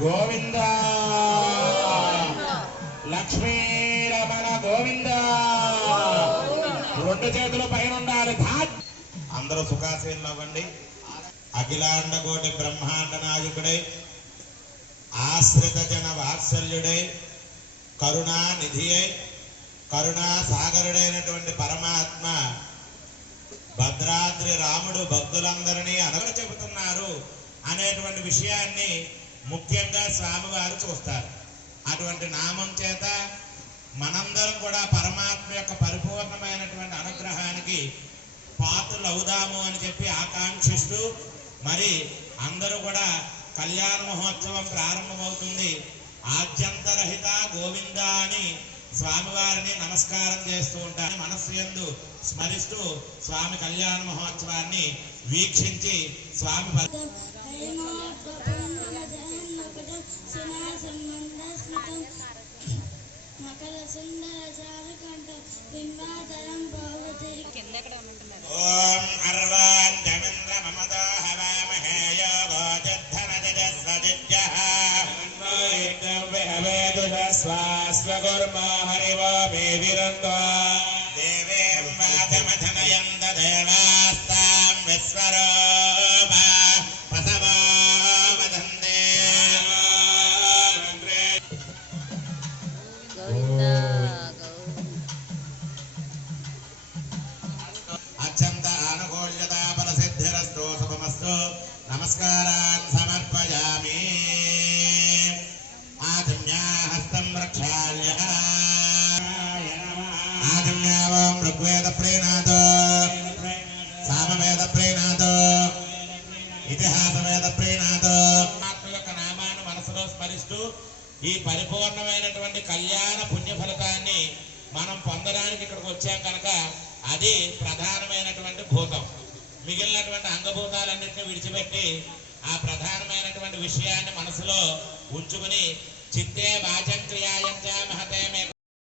గోవింద లక్ష్మీ రమణ గోవింద రెండు చేతుల పైన ఉండాలి. అందరూ సుఖాసీనులు అవ్వండి. అఖిలాండ కోటి బ్రహ్మాండ నాయకుడై ఆశ్రిత జన వాత్సల్యుడై కరుణా నిధియై కరుణా సాగరుడైనటువంటి పరమాత్మ భద్రాద్రి రాముడు భక్తులందరినీ అనగా చెబుతున్నారు అనేటువంటి విషయాన్ని ముఖ్యంగా స్వామివారు చూస్తారు. అటువంటి నామం చేత మనందరం కూడా పరమాత్మ యొక్క పరిపూర్ణమైనటువంటి అనుగ్రహానికి పాత్రలు అవుదాము అని చెప్పి ఆకాంక్షిస్తూ మరి అందరూ కూడా కళ్యాణ మహోత్సవం ప్రారంభమవుతుంది. ఆద్యంతరహిత గోవింద అని స్వామివారిని నమస్కారం చేస్తూ ఉంటారు. మనస్సు యందు స్మరిస్తూ స్వామి కళ్యాణ మహోత్సవాన్ని వీక్షించి స్వామి ఓం అర్వాంధమింద్ర మమదో హవామహేయ గోజద్ధనజస్వజిజ్జః స్వాస్వగుర్మో హరివో మే విరుందో దేవేం వాచమథనయంత దేవాస్తాం విశ్వరూపా ప్రసవో వదంతే. అత్యంత ఆనుకూల్యతా ఫలసిద్ధిరస్తు శుభమస్తు. నమస్కారాన్ సమర్పయామి. ఆజమ్యా హస్తం రక్షాల్య ఆజమ్యావం ఋగ్వేద ప్రేణాత్ సామవేద ప్రేణాత్ ఇతిహాస వేద ప్రేణాత్ యొక్క నామాన్ని మనసులో స్మరిస్తూ ఈ పరిపూర్ణమైనటువంటి కళ్యాణ పుణ్య ఫలితాన్ని మనం పొందడానికి ఇక్కడికి వచ్చాం కనుక అది ప్రధానమైనటువంటి భూతం. మిగిలినటువంటి అంగభూతాలన్నింటినీ విడిచిపెట్టి ఆ ప్రధానమైనటువంటి విషయాన్ని మనసులో ఉంచుకుని చిత్తే వాచం క్రియాయం చ మహతే మే